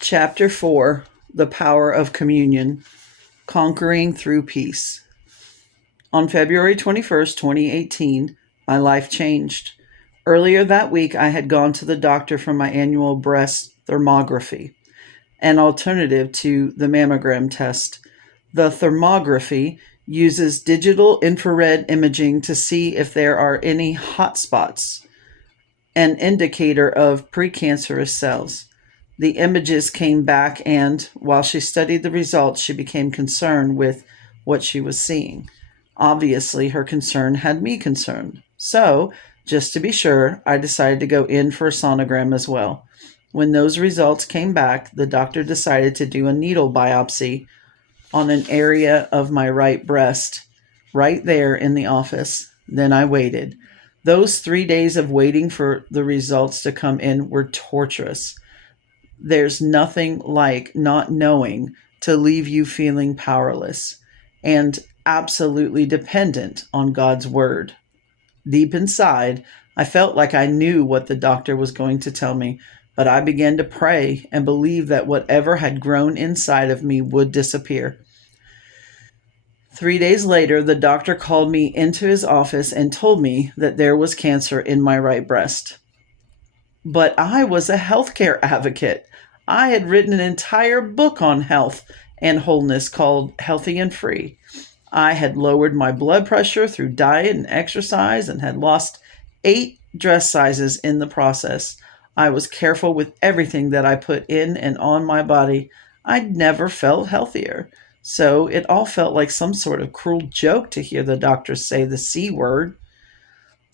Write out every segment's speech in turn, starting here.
Chapter 4: The Power of Communion, Conquering Through Peace. On February 21st, 2018, my life changed. Earlier that week, I had gone to the doctor for my annual breast thermography, an alternative to the mammogram test. The thermography uses digital infrared imaging to see if there are any hot spots, an indicator of precancerous cells. The images came back, and while she studied the results, she became concerned with what she was seeing. Obviously, her concern had me concerned. So, just to be sure, I decided to go in for a sonogram as well. When those results came back, the doctor decided to do a needle biopsy on an area of my right breast, right there in the office. Then I waited. Those 3 days of waiting for the results to come in were torturous. There's nothing like not knowing to leave you feeling powerless and absolutely dependent on God's word. Deep inside, I felt like I knew what the doctor was going to tell me, but I began to pray and believe that whatever had grown inside of me would disappear. 3 days later, the doctor called me into his office and told me that there was cancer in my right breast. But I was a healthcare advocate. I had written an entire book on health and wholeness called Healthy and Free. I had lowered my blood pressure through diet and exercise and had lost 8 dress sizes in the process. I was careful with everything that I put in and on my body. I'd never felt healthier. So it all felt like some sort of cruel joke to hear the doctor say the C word.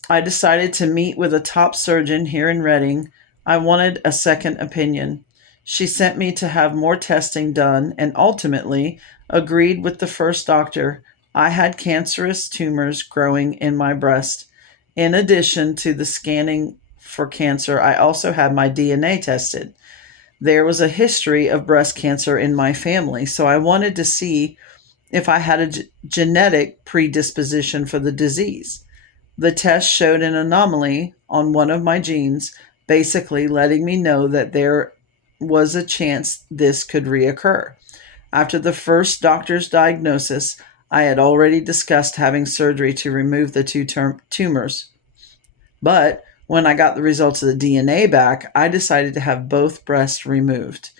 I decided to meet with a top surgeon here in Reading. I wanted a second opinion. She sent me to have more testing done and ultimately agreed with the first doctor. I had cancerous tumors growing in my breast. In addition to the scanning for cancer, I also had my DNA tested. There was a history of breast cancer in my family, so I wanted to see if I had a genetic predisposition for the disease. The test showed an anomaly on one of my genes, basically letting me know that there was a chance this could reoccur. After the first doctor's diagnosis, I had already discussed having surgery to remove the two tumors. But when I got the results of the DNA back, I decided to have both breasts removed.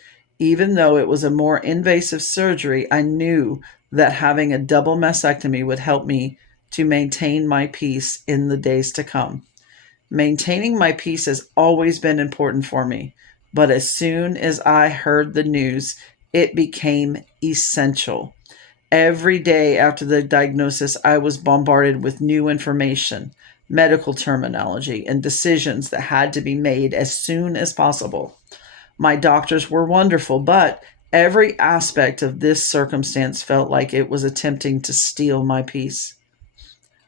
Even though it was a more invasive surgery, I knew that having a double mastectomy would help me to maintain my peace in the days to come. Maintaining my peace has always been important for me, but as soon as I heard the news, it became essential. Every day after the diagnosis, I was bombarded with new information, medical terminology, and decisions that had to be made as soon as possible. My doctors were wonderful, but every aspect of this circumstance felt like it was attempting to steal my peace.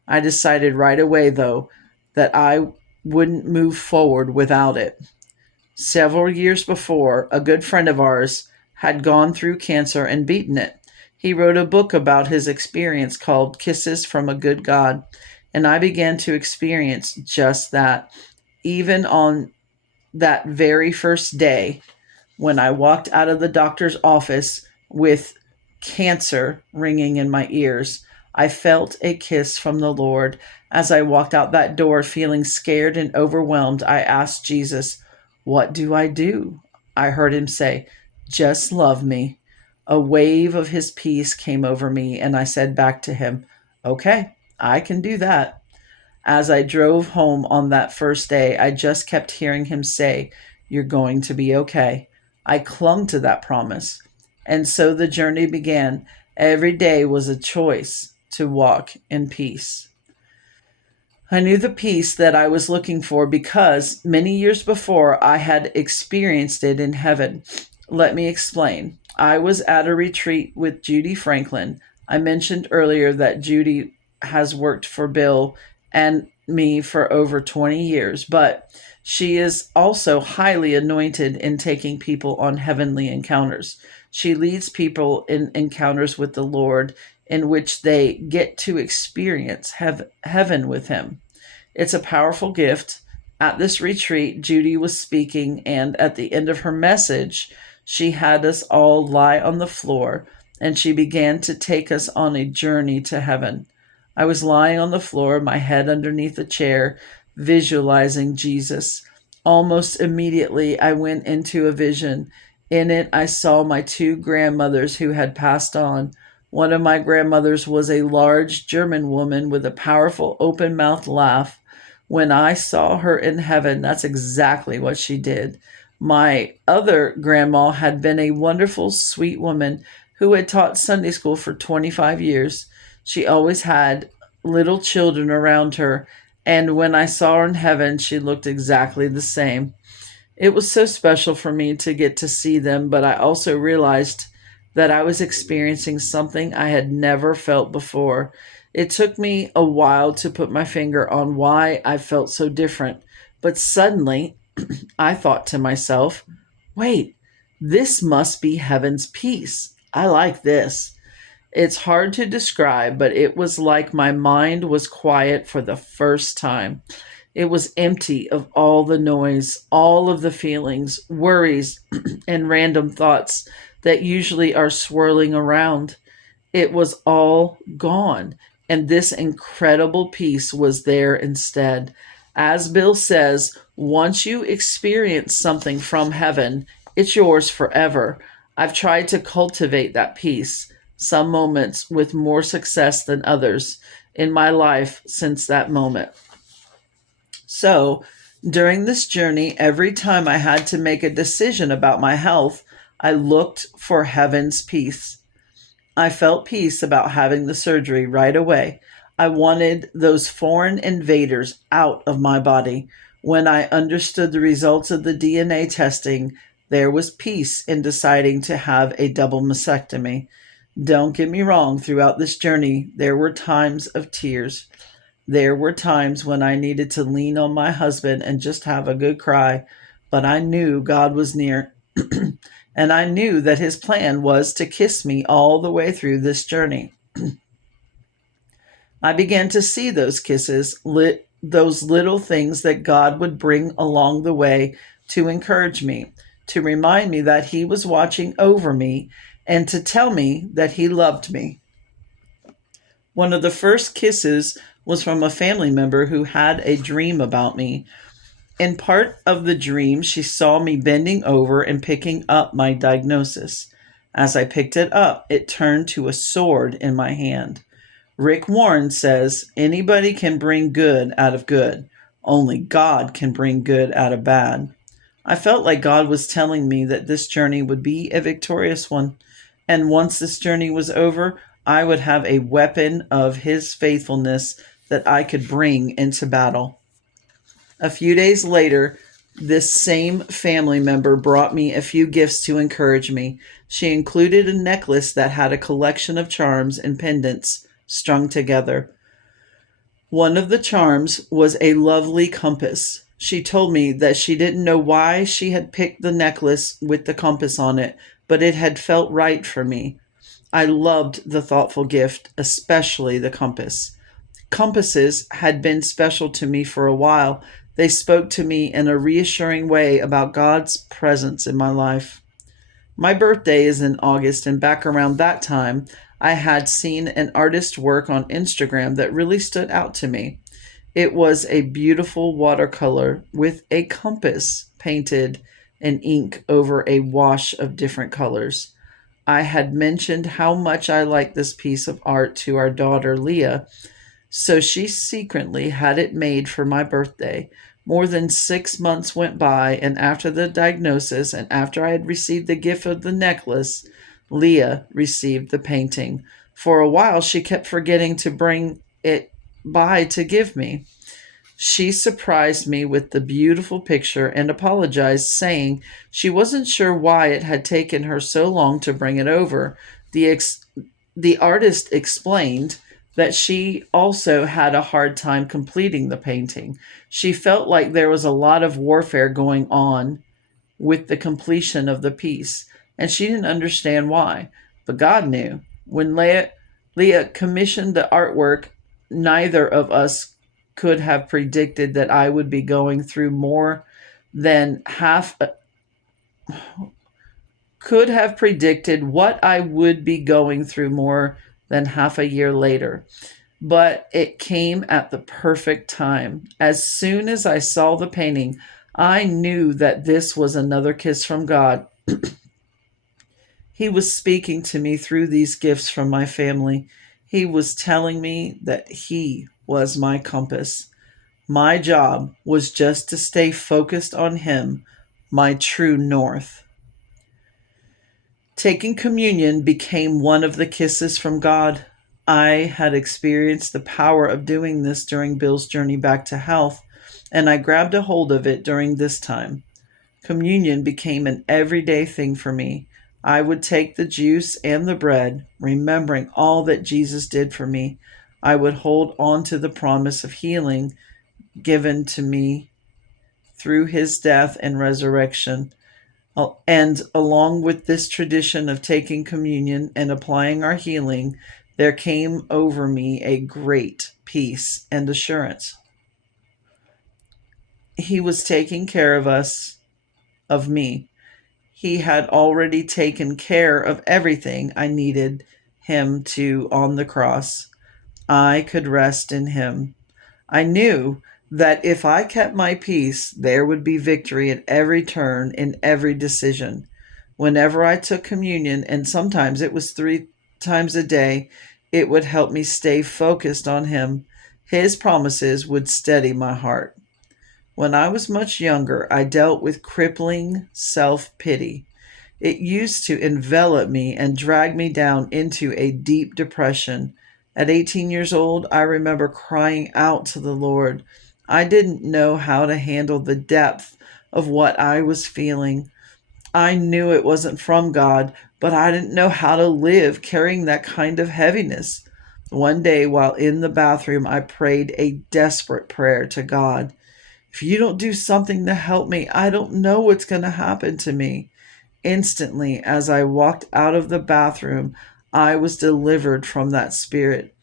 I decided right away, though, that I wouldn't move forward without it. Several years before, a good friend of ours had gone through cancer and beaten it. He wrote a book about his experience called Kisses from a Good God, and I began to experience just that. Even on that very first day, when I walked out of the doctor's office with cancer ringing in my ears, I felt a kiss from the Lord. As I walked out that door feeling scared and overwhelmed, I asked Jesus, "What do I do?" I heard him say, "Just love me." A wave of his peace came over me, and I said back to him, "Okay, I can do that." As I drove home on that first day, I just kept hearing him say, "You're going to be okay." I clung to that promise. And so the journey began. Every day was a choice to walk in peace. I knew the peace that I was looking for because many years before I had experienced it in heaven. Let me explain. I was at a retreat with Judy Franklin. I mentioned earlier that Judy has worked for Bill and me for over 20 years, but she is also highly anointed in taking people on heavenly encounters. She leads people in encounters with the Lord in which they get to experience heaven with him. It's a powerful gift. At this retreat, Judy was speaking, and at the end of her message, She had us all lie on the floor, and she began to take us on a journey to heaven. I was lying on the floor, my head underneath a chair, visualizing Jesus. Almost immediately, I went into a vision. In it, I saw my two grandmothers who had passed on. One of my grandmothers was a large German woman with a powerful open mouthed laugh. When I saw her in heaven, that's exactly what she did. My other grandma had been a wonderful, sweet woman who had taught Sunday school for 25 years. She always had little children around her, and when I saw her in heaven, she looked exactly the same. It was so special for me to get to see them, but I also realized that I was experiencing something I had never felt before. It took me a while to put my finger on why I felt so different, but suddenly I thought to myself, wait, this must be heaven's peace. I like this. It's hard to describe, but it was like my mind was quiet for the first time. It was empty of all the noise, all of the feelings, worries, and random thoughts that usually are swirling around. It was all gone, and this incredible peace was there instead. As Bill says, once you experience something from heaven, it's yours forever. I've tried to cultivate that peace, some moments with more success than others in my life since that moment. So, during this journey, every time I had to make a decision about my health, I looked for heaven's peace. I felt peace about having the surgery right away. I wanted those foreign invaders out of my body. When I understood the results of the DNA testing, there was peace in deciding to have a double mastectomy. Don't get me wrong, throughout this journey, there were times of tears. There were times when I needed to lean on my husband and just have a good cry, but I knew God was near. And I knew that his plan was to kiss me all the way through this journey. I began to see those kisses, those little things that God would bring along the way to encourage me, to remind me that he was watching over me, and to tell me that he loved me. One of the first kisses was from a family member who had a dream about me. In part of the dream, she saw me bending over and picking up my diagnosis. As I picked it up, it turned to a sword in my hand. Rick Warren says anybody can bring good out of good. Only God can bring good out of bad. I felt like God was telling me that this journey would be a victorious one. And once this journey was over, I would have a weapon of his faithfulness that I could bring into battle. A few days later, this same family member brought me a few gifts to encourage me. She included a necklace that had a collection of charms and pendants strung together. One of the charms was a lovely compass. She told me that she didn't know why she had picked the necklace with the compass on it, but it had felt right for me. I loved the thoughtful gift, especially the compass. Compasses had been special to me for a while. They spoke to me in a reassuring way about God's presence in my life. My birthday is in August, and back around that time, I had seen an artist's work on Instagram that really stood out to me. It was a beautiful watercolor with a compass painted in ink over a wash of different colors. I had mentioned how much I liked this piece of art to our daughter Leah, so she secretly had it made for my birthday. More than 6 months went by, and after the diagnosis and after I had received the gift of the necklace, Leah received the painting. For a while, she kept forgetting to bring it by to give me. She surprised me with the beautiful picture and apologized, saying she wasn't sure why it had taken her so long to bring it over. The artist explained that she also had a hard time completing the painting. She felt like there was a lot of warfare going on with the completion of the piece, and she didn't understand why. But God knew. When Leah commissioned the artwork, neither of us could have predicted that I would be going through more than half could have predicted what I would be going through more than half a year later. But it came at the perfect time. As soon as I saw the painting, I knew that this was another kiss from God. He was speaking to me through these gifts from my family. He was telling me that He was my compass. My job was just to stay focused on Him, my true north. Taking communion became one of the kisses from God. I had experienced the power of doing this during Bill's journey back to health, and I grabbed a hold of it during this time. Communion became an everyday thing for me. I would take the juice and the bread, remembering all that Jesus did for me. I would hold on to the promise of healing given to me through his death and resurrection. And along with this tradition of taking communion and applying our healing, there came over me a great peace and assurance. He was taking care of us, of me. He had already taken care of everything I needed him to on the cross. I could rest in him. I knew that if I kept my peace, there would be victory at every turn, in every decision. Whenever I took communion, and sometimes it was 3 times a day, it would help me stay focused on Him. His promises would steady my heart. When I was much younger, I dealt with crippling self pity. It used to envelop me and drag me down into a deep depression. At 18 years old, I remember crying out to the Lord. I didn't know how to handle the depth of what I was feeling. I knew it wasn't from God, but I didn't know how to live carrying that kind of heaviness. One day, while in the bathroom, I prayed a desperate prayer to God. If you don't do something to help me, I don't know what's going to happen to me. Instantly, as I walked out of the bathroom, I was delivered from that spirit.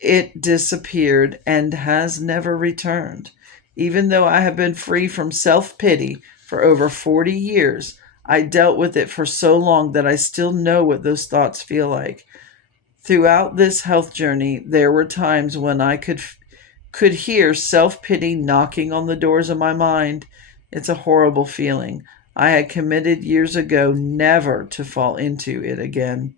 It disappeared and has never returned. Even though I have been free from self pity for over 40 years, I dealt with it for so long that I still know what those thoughts feel like. Throughout this health journey, there were times when I could hear self pity knocking on the doors of my mind. It's a horrible feeling. I had committed years ago never to fall into it again.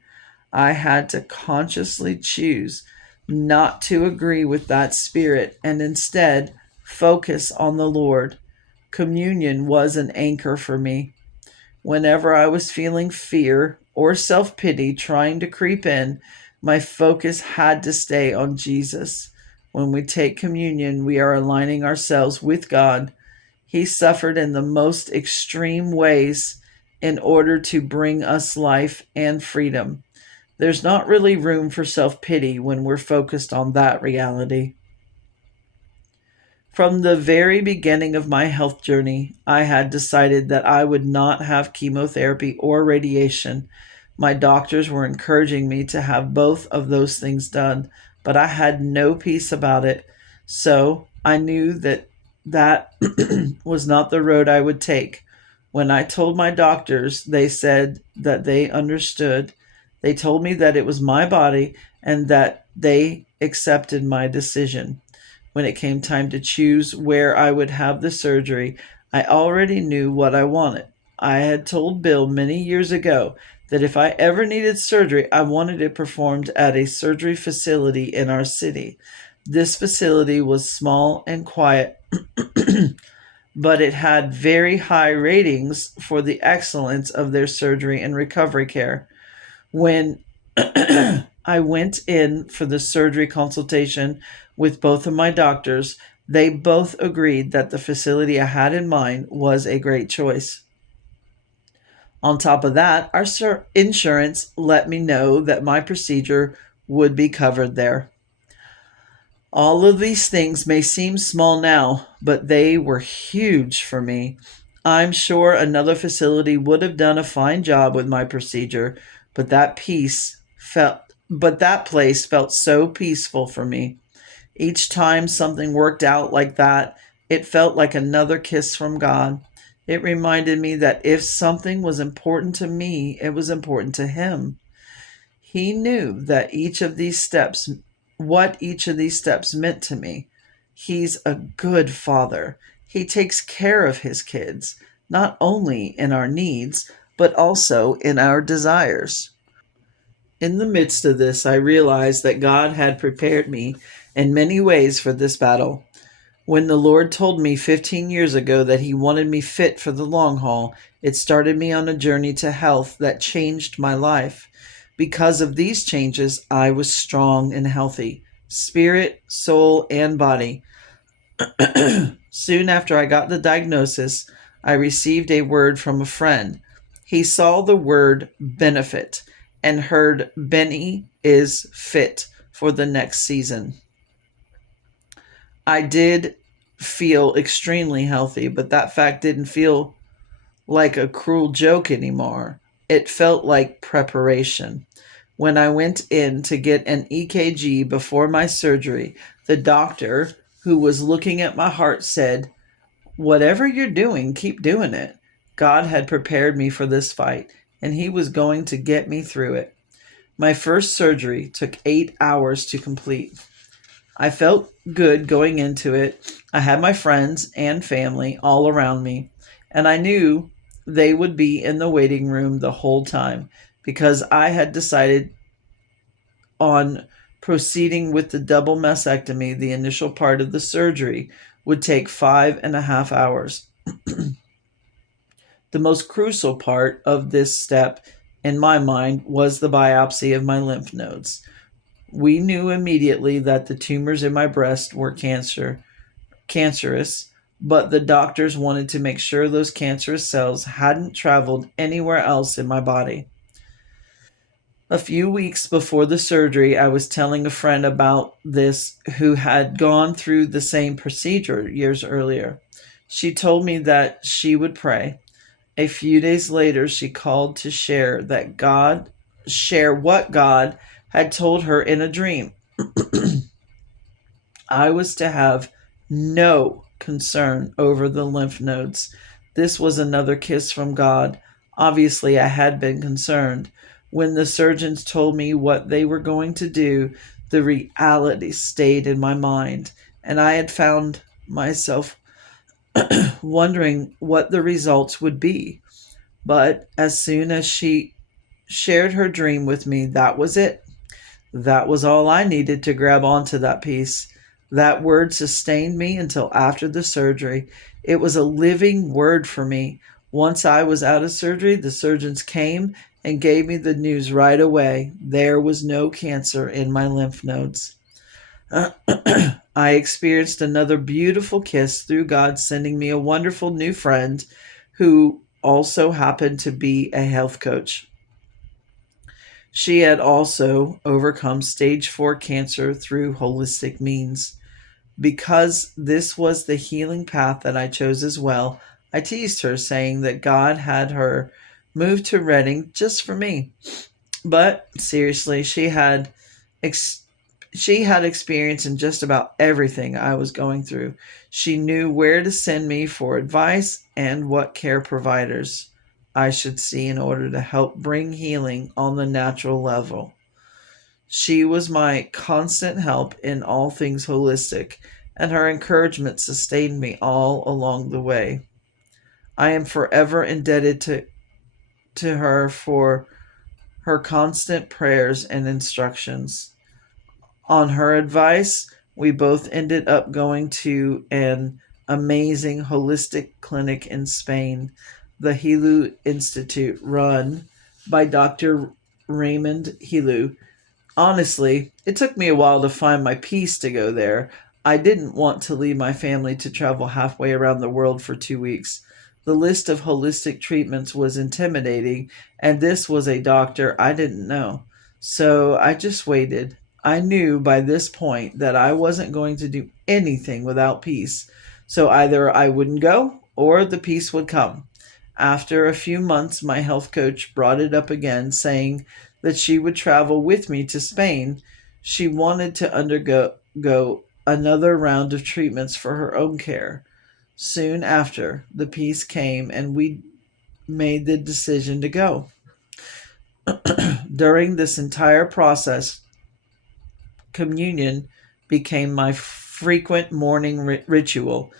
I had to consciously choose not to agree with that spirit and instead focus on the Lord. Communion was an anchor for me. Whenever I was feeling fear or self pity trying to creep in, my focus had to stay on Jesus. When we take communion, we are aligning ourselves with God. He suffered in the most extreme ways in order to bring us life and freedom. There's not really room for self pity when we're focused on that reality. From the very beginning of my health journey, I had decided that I would not have chemotherapy or radiation. My doctors were encouraging me to have both of those things done, but I had no peace about it. So I knew that that was not the road I would take. When I told my doctors, they said that they understood. They told me that it was my body and that they accepted my decision. When it came time to choose where I would have the surgery, I already knew what I wanted. I had told Bill many years ago that if I ever needed surgery, I wanted it performed at a surgery facility in our city. This facility was small and quiet, but it had very high ratings for the excellence of their surgery and recovery care. When I went in for the surgery consultation with both of my doctors, they both agreed that the facility I had in mind was a great choice. On top of that, our insurance let me know that my procedure would be covered there. All of these things may seem small now, but they were huge for me. I'm sure another facility would have done a fine job with my procedure, but that place felt so peaceful for me. Each time something worked out like that, it felt like another kiss from God. It reminded me that if something was important to me, it was important to him. He knew that what each of these steps meant to me. He's a good father. He takes care of his kids, not only in our needs, but also in our desires. In the midst of this, I realized that God had prepared me in many ways for this battle. When the Lord told me 15 years ago that He wanted me fit for the long haul, it started me on a journey to health that changed my life. Because of these changes, I was strong and healthy, spirit, soul, and body. Soon after I got the diagnosis, I received a word from a friend. He saw the word benefit and heard Beni is fit for the next season. I did feel extremely healthy, but that fact didn't feel like a cruel joke anymore. It felt like preparation. When I went in to get an EKG before my surgery, the doctor who was looking at my heart said, "Whatever you're doing, keep doing it." God had prepared me for this fight, and He was going to get me through it. My first surgery took 8 hours to complete. I felt good going into it. I had my friends and family all around me, and I knew they would be in the waiting room the whole time because I had decided on proceeding with the double mastectomy. The initial part of the surgery would take 5.5 hours. The most crucial part of this step, in my mind, was the biopsy of my lymph nodes. We knew immediately that the tumors in my breast were cancerous, but the doctors wanted to make sure those cancerous cells hadn't traveled anywhere else in my body. A few weeks before the surgery, I was telling a friend about this who had gone through the same procedure years earlier. She told me that she would pray. A few days later, she called to share what God had told her in a dream. I was to have no concern over the lymph nodes. This was another kiss from God. Obviously, I had been concerned. When the surgeons told me what they were going to do, the reality stayed in my mind, and I had found myself wondering what the results would be. But as soon as she shared her dream with me, that was it. That was all I needed to grab onto that piece. That word sustained me until after the surgery. It was a living word for me. Once I was out of surgery, the surgeons came and gave me the news right away. There was no cancer in my lymph nodes. I experienced another beautiful kiss through God sending me a wonderful new friend who also happened to be a health coach. She had also overcome stage 4 cancer through holistic means. Because this was the healing path that I chose as well, I teased her, saying that God had her move to Reading just for me. But seriously, ex- she had experience in just about everything I was going through. She knew where to send me for advice and what care providers I should see in order to help bring healing on the natural level. She was my constant help in all things holistic, and her encouragement sustained me all along the way. I am forever indebted to her for her constant prayers and instructions. On her advice, we both ended up going to an amazing holistic clinic in Spain, the Hilu Institute, run by Dr. Raymond Hilu. Honestly, it took me a while to find my peace to go there. I didn't want to leave my family to travel halfway around the world for 2 weeks. The list of holistic treatments was intimidating, and this was a doctor I didn't know. So I just waited. I knew by this point that I wasn't going to do anything without peace. So either I wouldn't go or the peace would come. After a few months, my health coach brought it up again, saying that she would travel with me to Spain. She wanted to undergo another round of treatments for her own care. Soon after, the peace came and we made the decision to go. During this entire process, communion became my frequent morning ritual.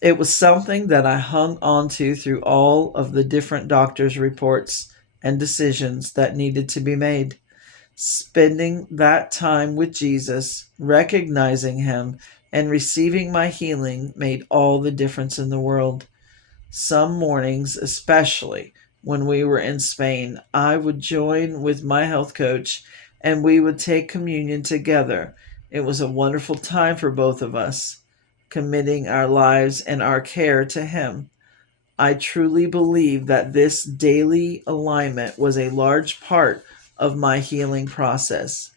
It was something that I hung on to through all of the different doctors' reports and decisions that needed to be made. Spending that time with Jesus, recognizing Him, and receiving my healing made all the difference in the world. Some mornings, especially when we were in Spain, I would join with my health coach and we would take communion together. It was a wonderful time for both of us, committing our lives and our care to Him. I truly believe that this daily alignment was a large part of my healing process.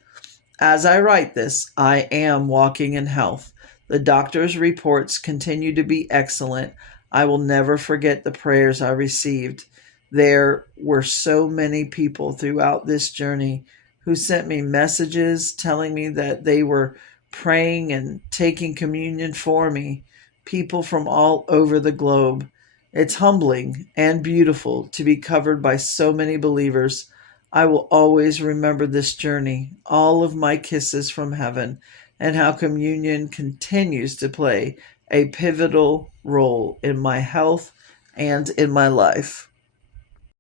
As I write this, I am walking in health. The doctor's reports continue to be excellent. I will never forget the prayers I received. There were so many people throughout this journey who sent me messages telling me that they were praying and taking communion for me, people from all over the globe. It's humbling and beautiful to be covered by so many believers. I will always remember this journey, all of my kisses from heaven, and how communion continues to play a pivotal role in my health and in my life.